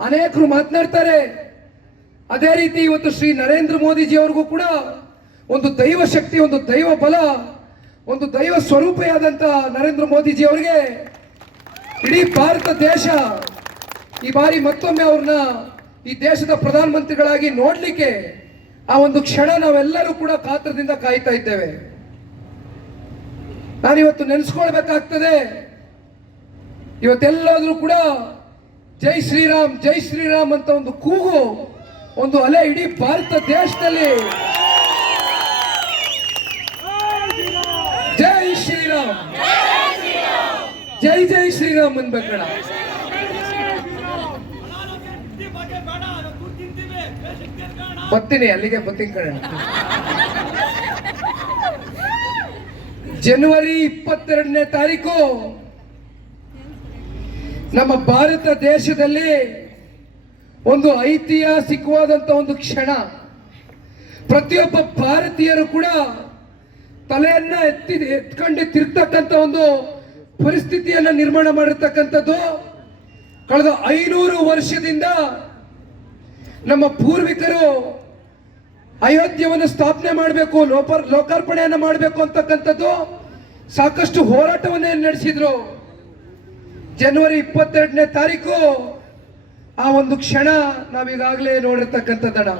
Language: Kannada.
ಅನೇಕರು ಮಾತನಾಡ್ತಾರೆ. ಅದೇ ರೀತಿ ಇವತ್ತು ಶ್ರೀ ನರೇಂದ್ರ ಮೋದಿಜಿ ಅವ್ರಿಗೂ ಕೂಡ ಒಂದು ದೈವ ಶಕ್ತಿ, ಒಂದು ದೈವ ಬಲ, ಒಂದು ದೈವ ಸ್ವರೂಪಿಯಾದಂತ ನರೇಂದ್ರ ಮೋದಿಜಿ ಅವರಿಗೆ ಇಡೀ ಭಾರತ ದೇಶ ಈ ಬಾರಿ ಮತ್ತೊಮ್ಮೆ ಅವ್ರನ್ನ ಈ ದೇಶದ ಪ್ರಧಾನಮಂತ್ರಿಗಳಾಗಿ ನೋಡಲಿಕ್ಕೆ ಆ ಒಂದು ಕ್ಷಣ ನಾವೆಲ್ಲರೂ ಕೂಡ ಕಾತರದಿಂದ ಕಾಯ್ತಾ ಇದ್ದೇವೆ. ನಾನಿವತ್ತು ನೆನೆಸ್ಕೊಳ್ಬೇಕಾಗ್ತದೆ. ಇವತ್ತೆಲ್ಲಾದ್ರೂ ಕೂಡ ಜೈ ಶ್ರೀರಾಮ್ ಜೈ ಶ್ರೀರಾಮ್ ಅಂತ ಒಂದು ಕೂಗು, ಒಂದು ಅಲೆ ಇಡೀ ಭಾರತ ದೇಶದಲ್ಲಿ. ಜೈ ಶ್ರೀರಾಮ್. ಜೈ ಜೈ ಶ್ರೀರಾಮ್ ಅನ್ಬೇಕಣ ಬರ್ತೀನಿ, ಅಲ್ಲಿಗೆ ಬರ್ತೀನಿ ಕಣ. ಜನವರಿ ಇಪ್ಪತ್ತೆರಡನೇ ತಾರೀಕು. ನಮ್ಮ ಭಾರತ ದೇಶದಲ್ಲಿ ಒಂದು ಐತಿಹಾಸಿಕವಾದಂಥ ಒಂದು ಕ್ಷಣ. ಪ್ರತಿಯೊಬ್ಬ ಭಾರತೀಯರು ಕೂಡ ತಲೆಯನ್ನ ಎತ್ತಿ, ಎತ್ಕೊಂಡು ತಿರ್ತಕ್ಕಂಥ ಒಂದು ಪರಿಸ್ಥಿತಿಯನ್ನ ನಿರ್ಮಾಣ ಮಾಡಿರ್ತಕ್ಕಂಥದ್ದು. ಕಳೆದ ಐನೂರು ವರ್ಷದಿಂದ ನಮ್ಮ ಪೂರ್ವಿಕರು ಅಯೋಧ್ಯವನ್ನು ಸ್ಥಾಪನೆ ಮಾಡಬೇಕು, ಲೋಪ, ಲೋಕಾರ್ಪಣೆಯನ್ನು ಮಾಡಬೇಕು ಅಂತಕ್ಕಂಥದ್ದು ಸಾಕಷ್ಟು ಹೋರಾಟವನ್ನೇ ನಡೆಸಿದ್ರು. ಜನವರಿ ಇಪ್ಪತ್ತೆರಡನೇ ತಾರೀಕು ಆ ಒಂದು ಕ್ಷಣ ನಾವೀಗಾಗಲೇ ನೋಡಿರ್ತಕ್ಕಂಥದ್ದಣ